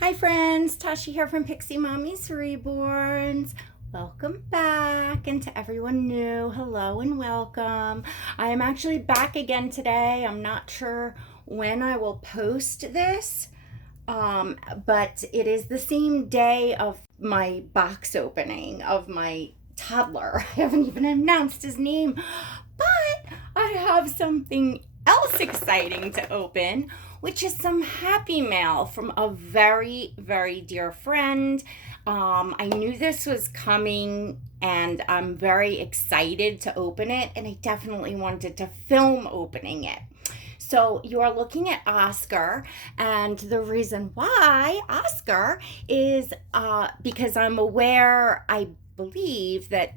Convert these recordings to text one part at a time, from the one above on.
Hi friends, Tasha here from Pixie Mommy's Reborns. Welcome back, and to everyone new, hello and welcome. I am actually back again today. I'm not sure when I will post this, but it is the same day of my box opening of my toddler. I haven't even announced his name, but I have something else exciting to open, which is some happy mail from a very, very dear friend. I knew this was coming and I'm very excited to open it, and I definitely wanted to film opening it. So you are looking at Oscar, and the reason why Oscar is because I'm aware, I believe that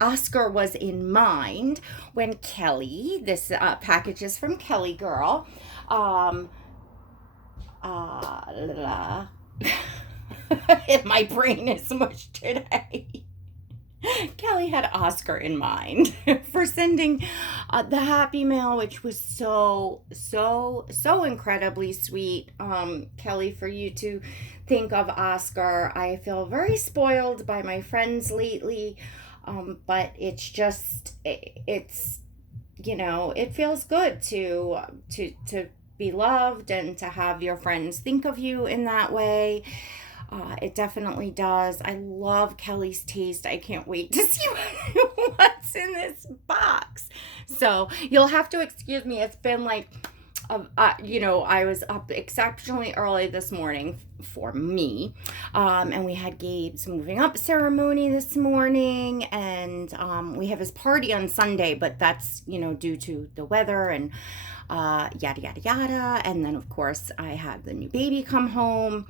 Oscar was in mind when Kellie, this package is from Kellie Girl. Um, uh, my brain is mushed today. Kellie had Oscar in mind for sending the happy mail, which was so incredibly sweet. Kellie, for you to think of Oscar. I feel very spoiled by my friends lately, but it's it feels good to be loved and to have your friends think of you in that way. It definitely does. I love Kellie's taste. I can't wait to see what's in this box. So you'll have to excuse me. It's been like, I was up exceptionally early this morning for me, and we had Gabe's moving up ceremony this morning, and we have his party on Sunday, but that's due to the weather and yada yada yada. And then of course I had the new baby come home.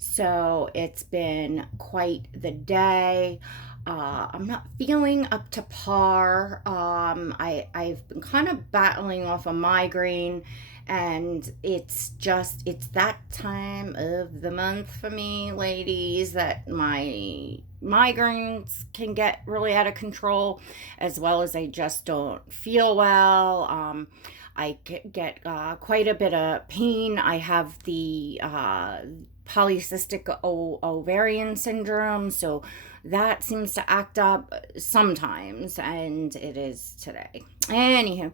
So it's been quite the day. I'm not feeling up to par. I've been kind of battling off a migraine, and it's that time of the month for me, ladies, that my migraines can get really out of control, as well as I just don't feel well. I get quite a bit of pain. I have the polycystic ovarian syndrome, so that seems to act up sometimes, and it is today. Anywho,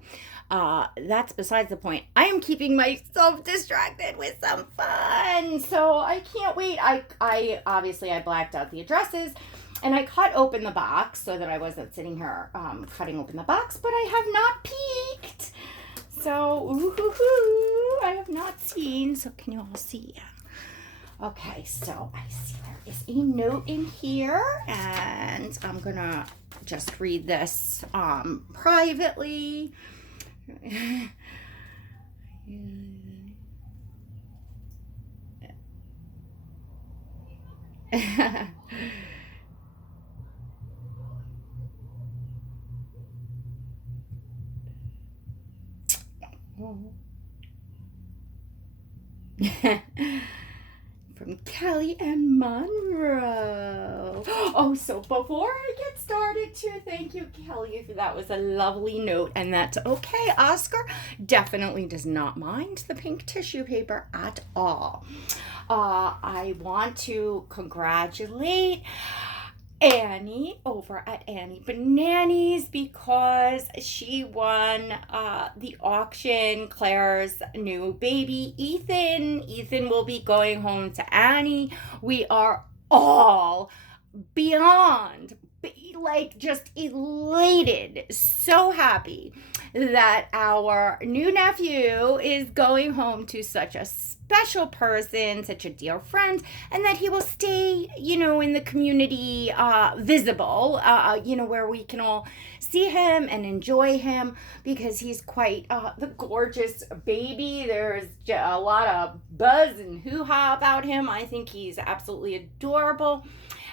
that's besides the point. I am keeping myself distracted with some fun, so I can't wait. I obviously I blacked out the addresses, and I cut open the box so that I wasn't sitting here cutting open the box, but I have not peeked. So, I have not seen. So, can you all see? Okay, so I see there is a note in here, and I'm gonna just read this privately. From Kellie and Monroe. Oh, so before I get started, too, thank you, Kellie. That was a lovely note, and that's okay. Oscar definitely does not mind the pink tissue paper at all. I want to congratulate Annie over at Annie Bananas, because she won the auction. Claire's new baby, Ethan. Ethan will be going home to Annie. We are all beyond, like, just elated, so happy that our new nephew is going home to such a special person, such a dear friend, and that he will stay, in the community, visible, where we can all see him and enjoy him, because he's quite the gorgeous baby. There's a lot of buzz and hoo-ha about him. I think he's absolutely adorable,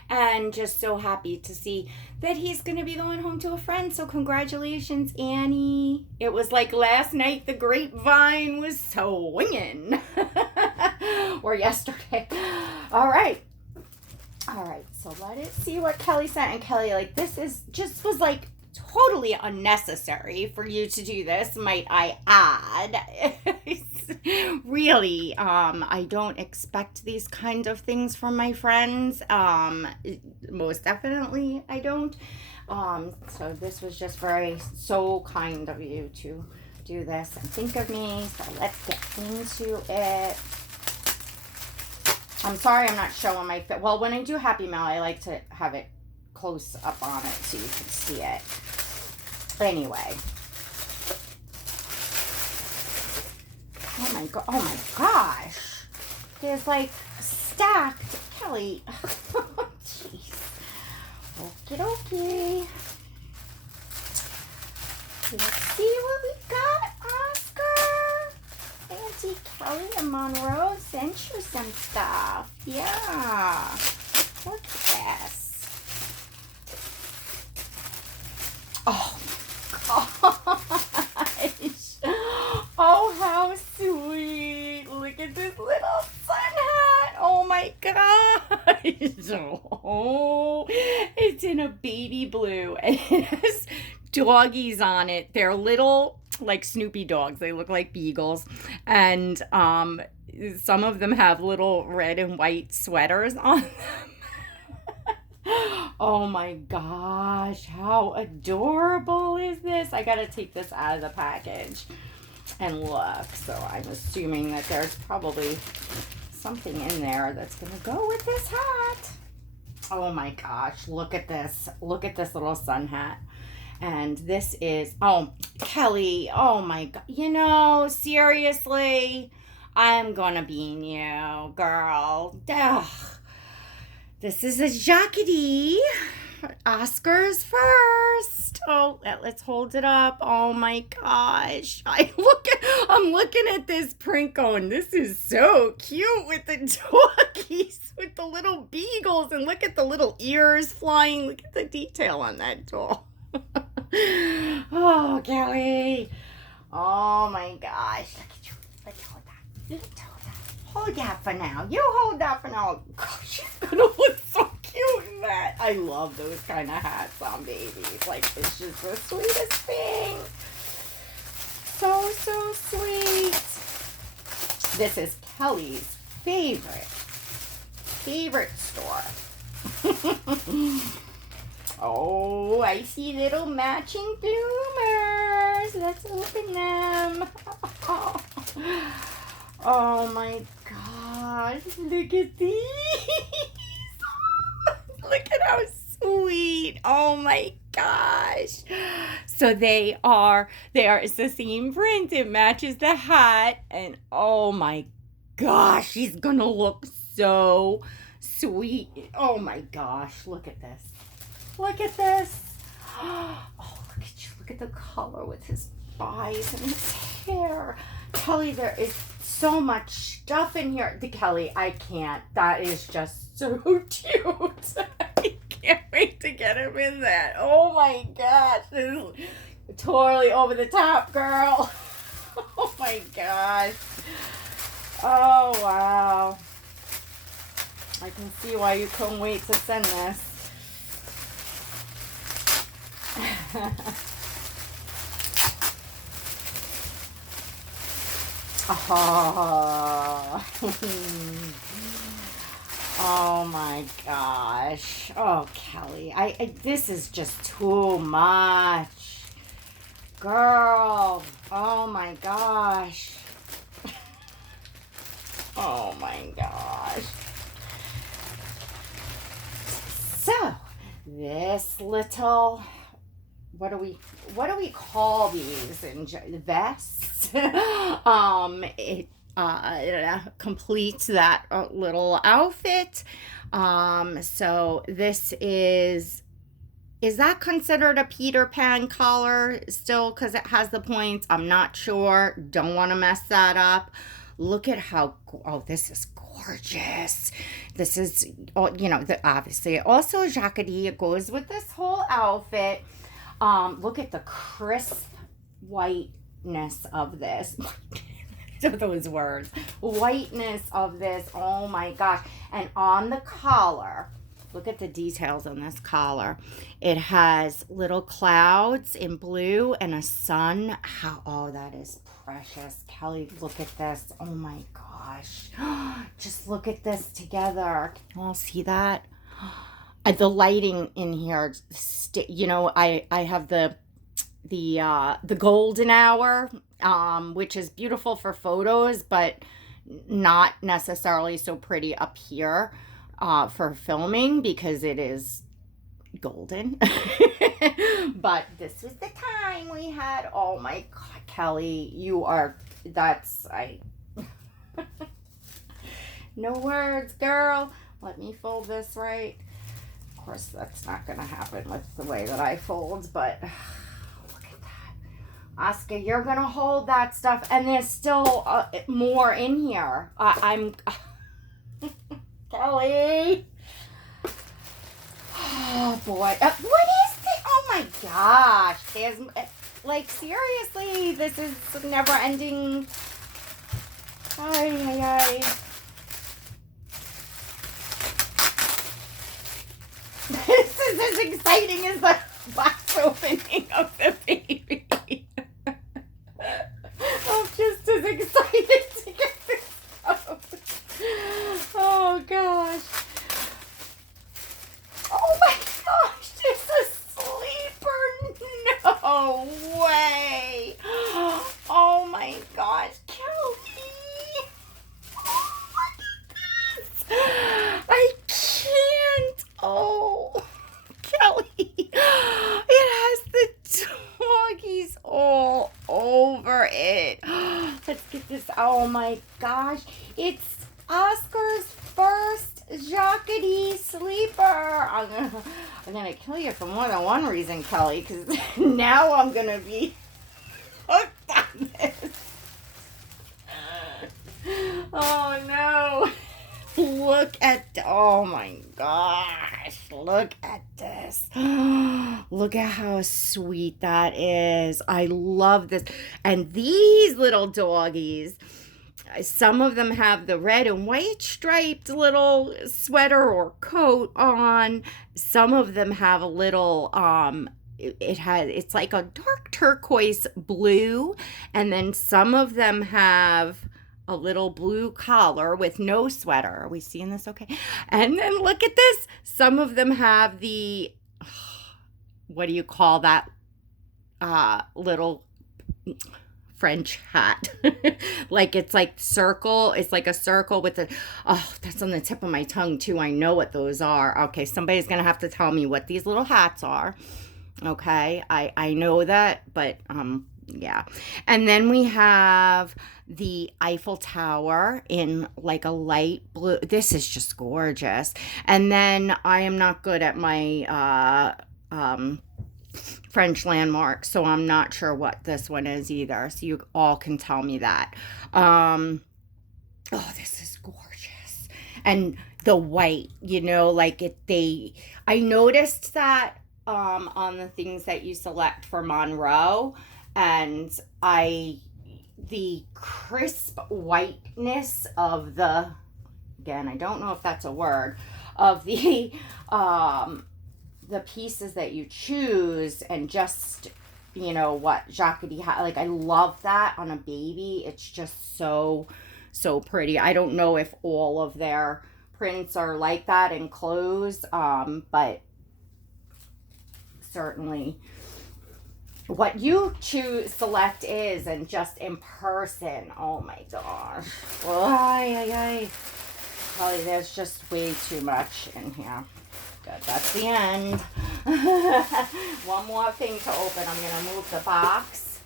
and just so happy to see that he's going to be going home to a friend. So congratulations, Annie. It was like last night the grapevine was swinging. Or yesterday. All right, so let us see what Kellie sent. And Kellie, like, this was like totally unnecessary for you to do this, might I add. Really, I don't expect these kind of things from my friends. Most definitely I don't. So this was just so kind of you to do this and think of me. So let's get into it. I'm sorry I'm not showing my fit. Well, when I do Happy Mail, I like to have it close up on it so you can see it. Anyway. Oh my gosh. There's like stacked Kelly. Jeez. Okie dokie. Let's see what we got, Oscar. Aunty Kellie and Monroe sent you some stuff. Yeah. Look at this. Oh my gosh. Oh, how sweet. Look at this little sun hat. Oh my gosh. Oh, it's in a baby blue and it has doggies on it. They're little, like Snoopy dogs. They look like beagles. And some of them have little red and white sweaters on them. Oh my gosh, how adorable is this? I gotta take this out of the package and look. So I'm assuming that there's probably something in there that's gonna go with this hat. Oh my gosh, look at this. Look at this little sun hat. And this is, oh, Kelly, oh my God. You know, seriously, I'm gonna bean you, girl. Ugh. This is a jackety. Oscar's first. Oh, let's hold it up. Oh my gosh. I'm looking at this print going, this is so cute with the doggies, with the little beagles, and look at the little ears flying. Look at the detail on that doll. Oh, Kelly. Oh my gosh. Look at you. Let's hold that. Hold that for now. You hold that for now. Gosh, she's gonna look so cute in that. I love those kind of hats on babies. Like, it's just the sweetest thing. So sweet. This is Kelly's favorite store. Oh, I see little matching bloomers. Let's open them. Oh my gosh, look at these. Look at how sweet. Oh my gosh. So it's the same print. It matches the hat. And oh my gosh, she's gonna look so sweet. Oh my gosh, look at this. Look at this. Oh, look at you. Look at the color with his eyes and his hair. Kelly, there is so much stuff in here. Kelly, I can't. That is just so cute. I can't wait to get him in that. Oh my gosh. This is totally over the top, girl. Oh my gosh. Oh, wow. I can see why you couldn't wait to send this. Oh. Oh my gosh. Oh, Kelly. This is just too much. Girl. Oh my gosh. Oh my gosh. So, this little, what do we call these in vests? It completes that little outfit. So this is that considered a Peter Pan collar still because it has the points? I'm not sure. Don't want to mess that up. Look at how, oh, this is gorgeous. This is, obviously also a jackety. It goes with this whole outfit. Look at the crisp whiteness of this. Those words. Whiteness of this. Oh my gosh. And on the collar, Look at the details on this collar. It has little clouds in blue and a sun. Oh, that is precious. Kellie, look at this. Oh my gosh. Just look at this together. Can you all see that? The lighting in here, I have the golden hour, which is beautiful for photos, but not necessarily so pretty up here for filming because it is golden. But this was the time we had. Oh my God, Kellie, no words, girl. Let me fold this right. Of course, that's not going to happen with the way that I fold, but look at that. Oscar, you're going to hold that stuff, and there's still more in here. I'm... Kellie. Oh, boy. What is this? Oh, my gosh. There's, seriously, this is never ending. Ay, ay, ay. This is as exciting as the box opening of the baby. I'm just as excited to get this out. Oh, gosh. Oh, my gosh. It's a sleeper. No way. Oh, my gosh. Kellie. Oh, look at this. I can't. Oh, Kellie. It has the doggies all over it. Let's get this. Oh, my gosh. It's Oscar's first Jacquetie sleeper. I'm gonna kill you for more than one reason, Kellie, because now I'm gonna be hooked on this. Oh no. Look at, oh my gosh, look at this. Look at how sweet that is. I love this. And these little doggies, some of them have the red and white striped little sweater or coat on. Some of them have a little, it's like a dark turquoise blue. And then some of them have a little blue collar with no sweater. Are we seeing this okay? And then look at this. Some of them have the, what do you call that little French hat. It's like circle. It's like a circle with that's on the tip of my tongue too. I know what those are. Okay, somebody's gonna have to tell me what these little hats are. Okay, I know that, but yeah. And then we have the Eiffel Tower in like a light blue. This is just gorgeous. And then I am not good at my French landmark, so I'm not sure what this one is either. So you all can tell me that. Oh, this is gorgeous. And the white, I noticed that on the things that you select for Monroe, and the crisp whiteness of again, I don't know if that's a word, of the pieces that you choose, and just, what Jacquetie had. I love that on a baby. It's just so pretty. I don't know if all of their prints are like that in clothes, but certainly what you select is, and just in person, oh my gosh. Probably there's just way too much in here. Good, that's the end. One more thing to open. I'm going to move the box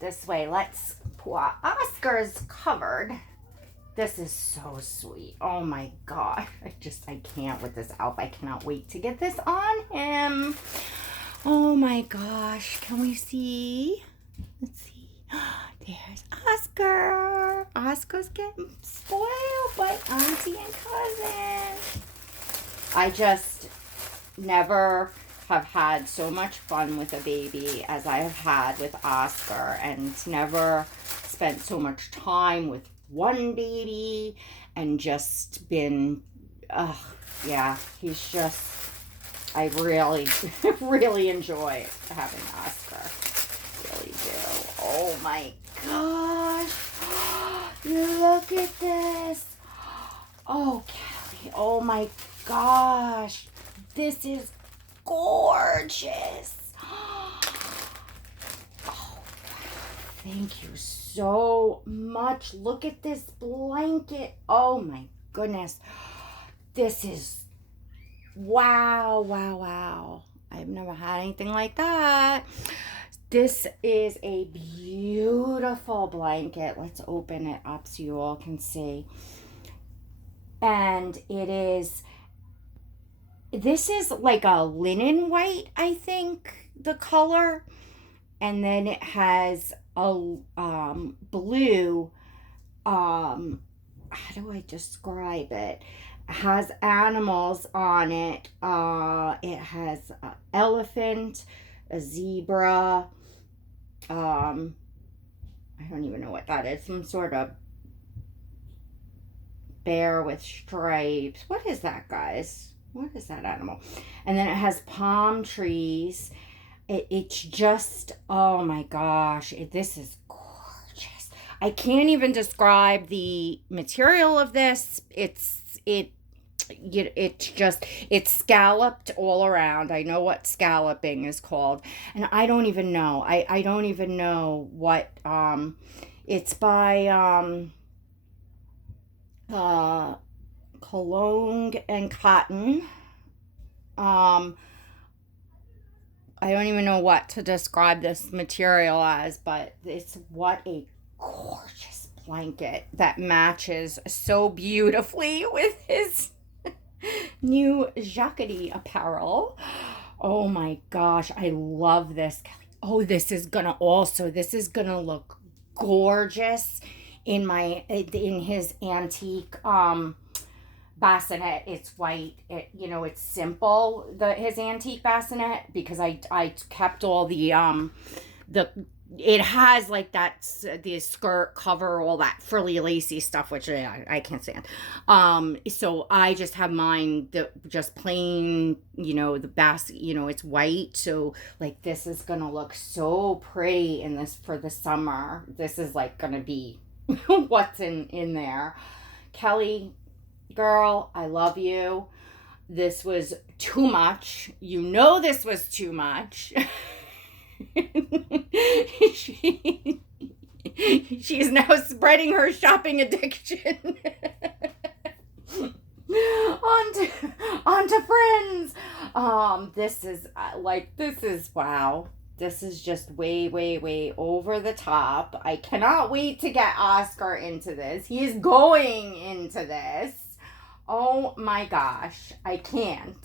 this way. Let's pour Oscar's covered. This is so sweet. Oh my God. I can't with this Alp. I cannot wait to get this on him. Oh my gosh. Can we see? Let's see. There's Oscar. Oscar's getting spoiled by auntie and cousin. I just never have had so much fun with a baby as I have had with Oscar, and never spent so much time with one baby and just been yeah, he's just, I really, really enjoy having Oscar. Really do. Oh my gosh. Look at this. Oh, Kellie. Oh my gosh. This is gorgeous. Oh, thank you so much. Look at this blanket. Oh my goodness. This is, wow, wow, wow. I've never had anything like that. This is a beautiful blanket. Let's open it up so you all can see. And this is like a linen white, I think, the color. And then it has a blue, how do I describe it? It has animals on it. It has an elephant, a zebra, I don't even know what that is. Some sort of bear with stripes. What is that, guys? What is that animal? And then it has palm trees. It's just, oh my gosh, this is gorgeous. I can't even describe the material of this. It's scalloped all around. I know what scalloping is called, and I don't even know. I don't even know what it's by Cologne and Cotton. I don't even know what to describe this material as, but it's what a gorgeous blanket that matches so beautifully with his new jackety apparel. Oh my gosh, I love this. Oh, this is gonna look gorgeous in his antique bassinet. It's white. It's simple, his antique bassinet, because I kept all the it has like that, the skirt cover, all that frilly lacy stuff, which I can't stand. So I just have mine just plain, the basket, it's white. So like this is gonna look so pretty in this for the summer. This is like gonna be what's in there. Kellie, girl, I love you. This was too much. This was too much. She's now spreading her shopping addiction onto friends. This is wow. This is just way, way, way over the top. I cannot wait to get Oscar into this. He is going into this. Oh my gosh. I can't.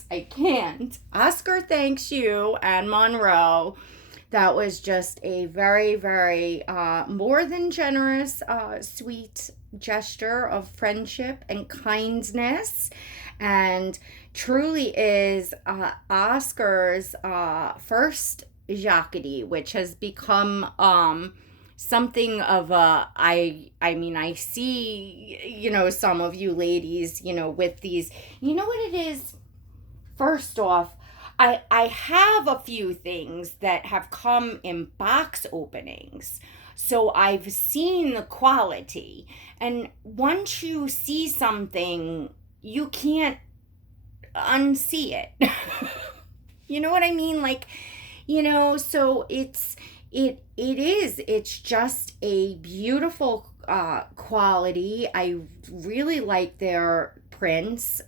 Oscar, thanks you and Monroe. That was just a very, very more than generous, sweet gesture of friendship and kindness, and truly is Oscar's first jackety, which has become something of a, I see, some of you ladies, with these, what it is? First off, I have a few things that have come in box openings. So I've seen the quality. And once you see something, you can't unsee it. You know what I mean? Like, so it's just a beautiful quality. I really like their prints.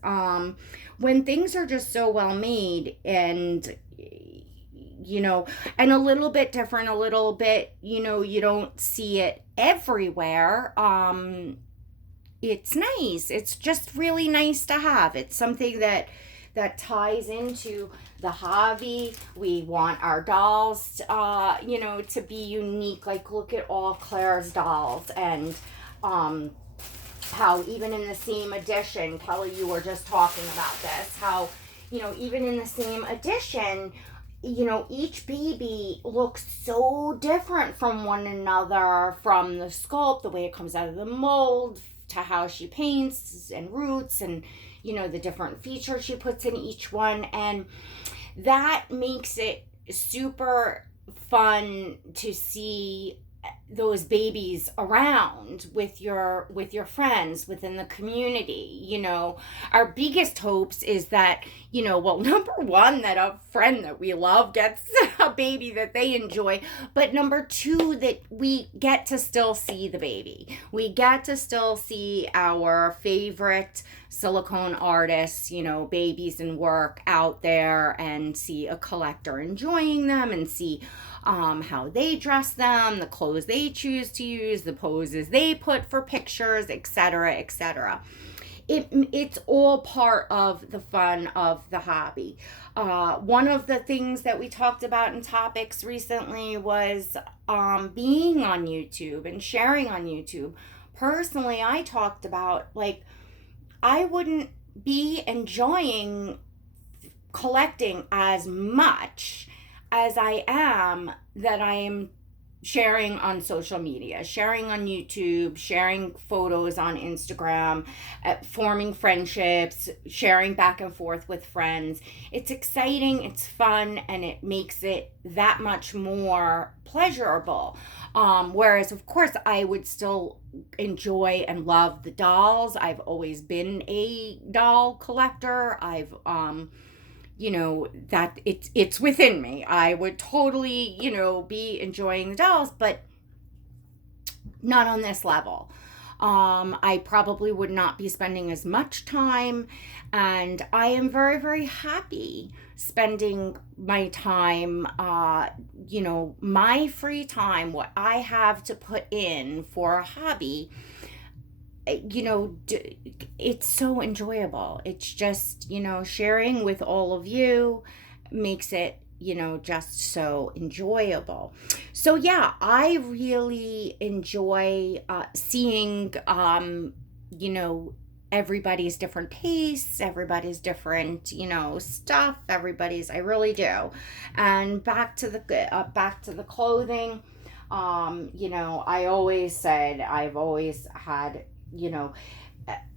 When things are just so well made and and a little bit different, a little bit, you don't see it everywhere. It's nice. It's just really nice to have. It's something that ties into the hobby. We want our dolls, to be unique. Like, look at all Claire's dolls, and how even in the same edition, Kellie, you were just talking about this, how, even in the same edition, each baby looks so different from one another, from the sculpt, the way it comes out of the mold, to how she paints and roots and, the different features she puts in each one. And that makes it super fun to see those babies around with your friends within the community. Our biggest hopes is that, number one, that a friend that we love gets a baby that they enjoy, but number two, that we get to still see the baby. We get to still see our favorite silicone artists, babies and work out there, and see a collector enjoying them, and see how they dress them, the clothes they choose to use, the poses they put for pictures, etc., etc. It's all part of the fun of the hobby. One of the things that we talked about in topics recently was being on YouTube and sharing on YouTube. Personally, I talked about, I wouldn't be enjoying collecting as much as I am sharing on social media, sharing on YouTube, sharing photos on Instagram, forming friendships, sharing back and forth with friends. It's exciting, it's fun, and it makes it that much more pleasurable. Whereas, of course, I would still enjoy and love the dolls. I've always been a doll collector. I've that it's within me. I would totally, be enjoying the dolls, but not on this level. I probably would not be spending as much time, and I am very, very happy spending my time, my free time, what I have to put in for a hobby. It's so enjoyable. It's just, sharing with all of you makes it, just so enjoyable. So yeah, I really enjoy seeing, everybody's different tastes, everybody's different, stuff, I really do. And back to the clothing, I always said, I've always had,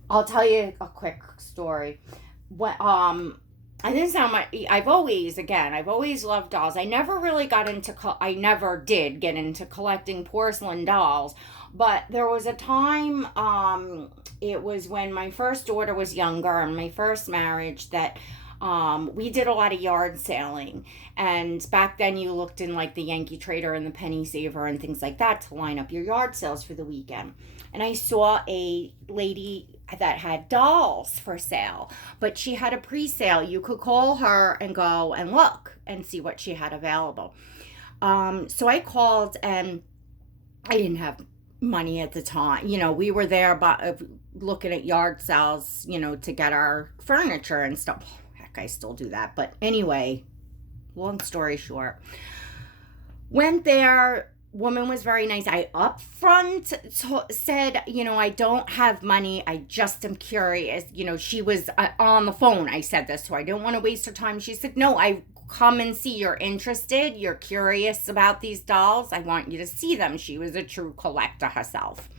I'll tell you a quick story. When I didn't sound my. I've always loved dolls. I never did get into collecting porcelain dolls, but there was a time. It was when my first daughter was younger and my first marriage that. We did a lot of yard sailing, and back then you looked in the Yankee Trader and the Penny Saver and things like that to line up your yard sales for the weekend. And I saw a lady that had dolls for sale, but she had a pre-sale. You could call her and go and look and see what she had available. So I called, and I didn't have money at the time. We were there looking at yard sales, to get our furniture and stuff. I still do that, but anyway, long story short, went there. Woman was very nice. I up front said, I don't have money, I just am curious. She was on the phone. I said this, so I don't want to waste her time. She said, no, I come and see, you're interested, you're curious about these dolls, I want you to see them. She was a true collector herself.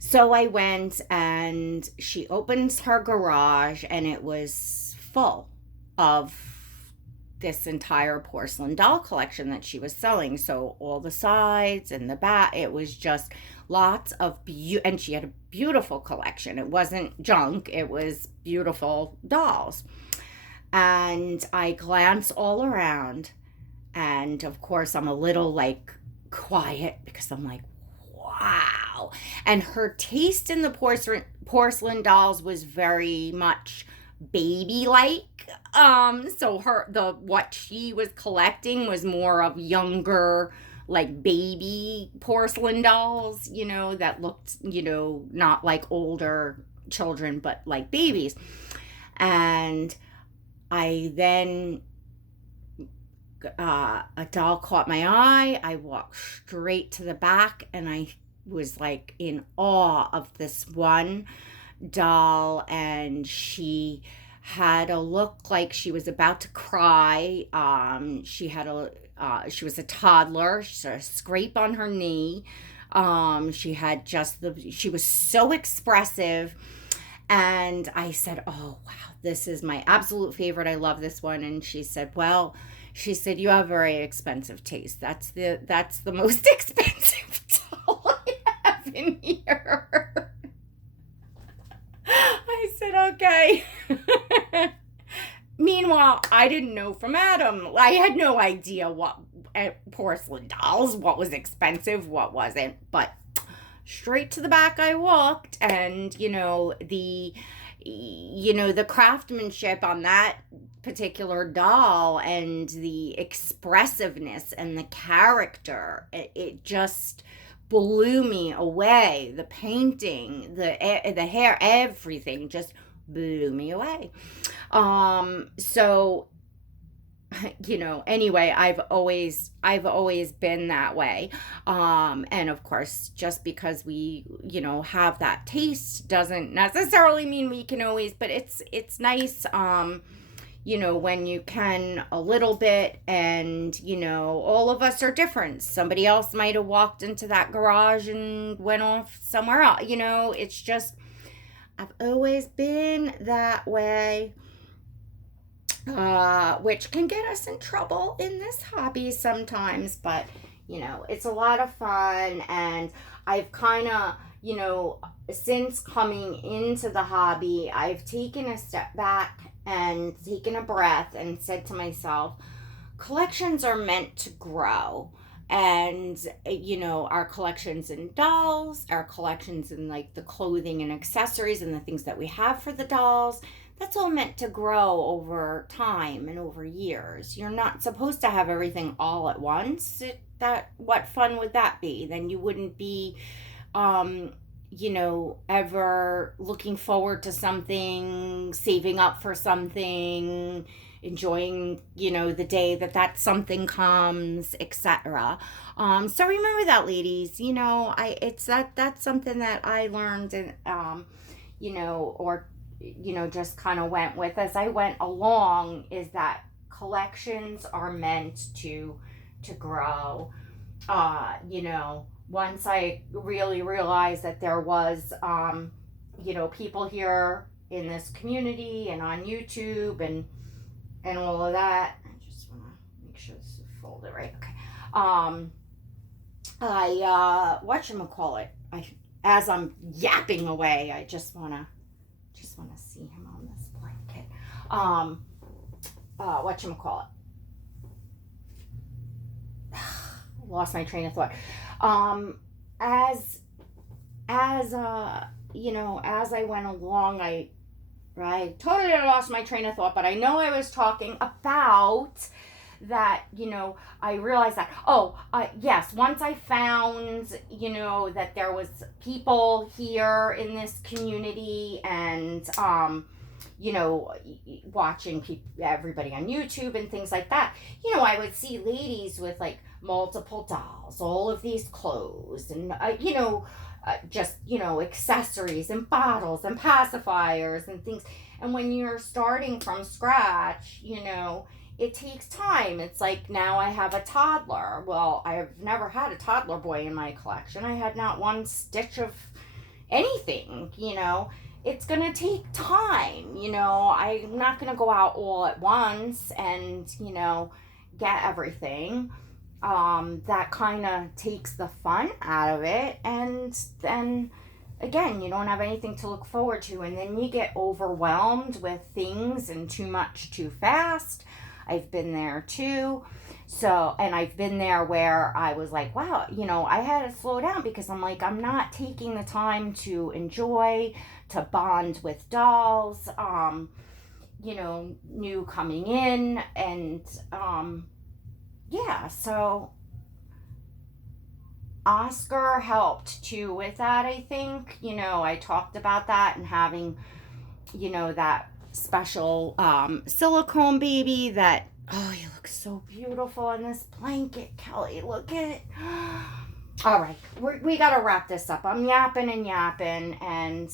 So I went, and she opens her garage, and it was full of this entire porcelain doll collection that she was selling. So all the sides and the back, it was just lots of and she had a beautiful collection. It wasn't junk, it was beautiful dolls. And I glance all around, and of course I'm a little quiet, because I'm like, wow. And her taste in the porcelain dolls was very much baby-like. So what she was collecting was more of younger, baby porcelain dolls, that looked, not like older children, but like babies. And I then, a doll caught my eye. I walked straight to the back, and I was in awe of this one doll, and she had a look like she was about to cry. She was a toddler. She had a scrape on her knee. She was so expressive. And I said, oh, wow, this is my absolute favorite. I love this one. And she said, well, she said, you have very expensive taste. That's the most expensive doll I have in here. I said, okay. Meanwhile, I didn't know from Adam. I had no idea what porcelain dolls, what was expensive, what wasn't. But straight to the back I walked, and the craftsmanship on that particular doll and the expressiveness and the character, it just blew me away. The painting, the hair, everything just blew me away. So anyway, I've always been that way. And of course, just because we, have that taste doesn't necessarily mean we can always, but it's nice, when you can a little bit, and, all of us are different. Somebody else might have walked into that garage and went off somewhere else. It's just, I've always been that way. Which can get us in trouble in this hobby sometimes, but it's a lot of fun. And I've kind of, since coming into the hobby, I've taken a step back and taken a breath and said to myself, collections are meant to grow. And our collections in dolls, our collections in like the clothing and accessories and the things that we have for the dolls, that's all meant to grow over time and over years. You're not supposed to have everything all at once. What fun would that be? Then you wouldn't be, ever looking forward to something, saving up for something, enjoying, the day that something comes, etc. So remember that, ladies. That's something that I learned, and just kind of went with as I went along, is that collections are meant to grow. Once I really realized that there was, people here in this community and on YouTube and all of that. I just want to make sure this is folded right. Okay. As I'm yapping away, I just want to see him on this blanket. Lost my train of thought. As I went along, I totally lost my train of thought, but I know I was talking about that, I realized that, yes, once I found, that there was people here in this community, and, watching everybody on YouTube and things like that, I would see ladies with like multiple dolls, all of these clothes, and, accessories and bottles and pacifiers and things. And when you're starting from scratch, it takes time. It's like, now I have a toddler. Well, I have never had a toddler boy in my collection. I had not one stitch of anything, It's going to take time, I'm not going to go out all at once and, get everything. That kind of takes the fun out of it. And then, again, you don't have anything to look forward to. And then you get overwhelmed with things and too much too fast. I've been there too. So, and I've been there where I was like, wow, I had to slow down, because I'm like, I'm not taking the time to enjoy, to bond with dolls, new coming in. And, so Oscar helped too with that, I think. I talked about that, and having, that special silicone baby that, you look so beautiful in this blanket, Kelly. Look at it. All right, we got to wrap this up. I'm yapping, and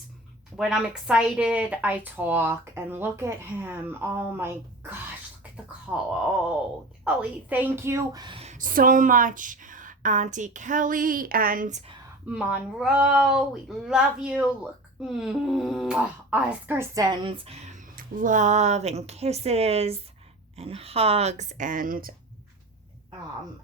when I'm excited, I talk. And look at him. Oh my gosh, look at the color. Oh, Kelly, thank you so much, Aunty Kellie. And Monroe, we love you. Look, Oscar sends love and kisses and hugs. And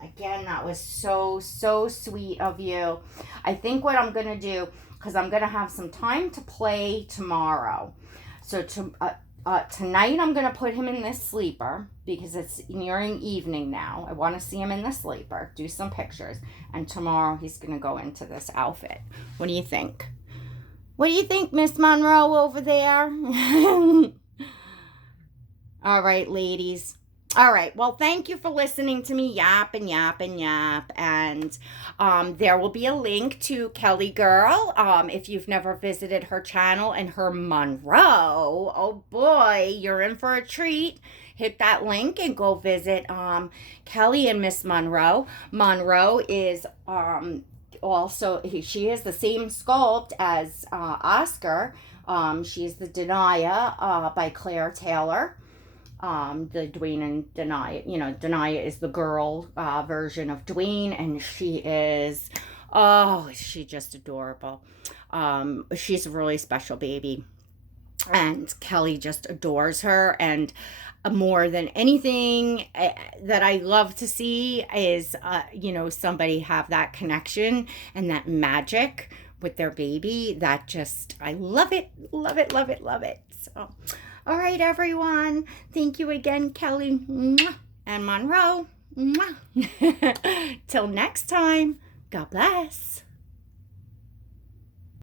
again, that was so, so sweet of you. I think what I'm going to do, because I'm going to have some time to play tomorrow. So tonight I'm going to put him in this sleeper because it's nearing evening now. I want to see him in the sleeper, do some pictures. And tomorrow he's going to go into this outfit. What do you think? What do you think, Miss Monroe over there? All right, ladies. All right. Well, thank you for listening to me yap and yap and yap. And there will be a link to Kellie Girl if you've never visited her channel and her Monroe. Oh boy, you're in for a treat. Hit that link and go visit Kellie and Miss Monroe. Monroe is also, she is the same sculpt as Oscar. She's the Denia by Claire Taylor. The Dwayne and Denia, Denia is the girl version of Dwayne, and she is, she's just adorable. She's a really special baby, and Kellie just adores her. And more than anything that I love to see is, somebody have that connection and that magic with their baby. That just, I love it, love it, love it, love it. So, all right, everyone. Thank you again, Kellie and Monroe. Till next time, God bless.